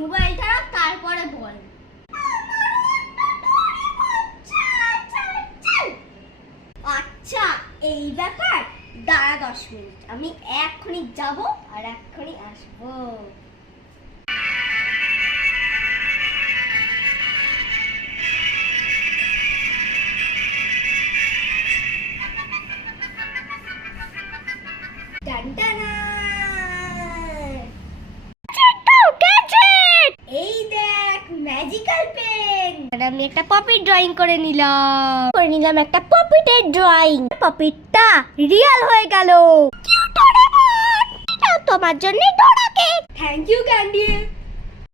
মোবাইলটা রাখ, তারপরে বল। আচ্ছা এই ব্যাপার, দাঁড়া 10 মিনিট, আমি এক্ষুনি যাব আর এক্ষুনি আসবো। এই দেখ ম্যাজিক্যাল পেন। আমি একটা পপিট ড্রয়িং করে নিলাম একটা পপিটের ড্রয়িং। পপিটটা রিয়েল হয়ে গেল। এটাও তোমার জন্য ডোরাকে। Thank you candy.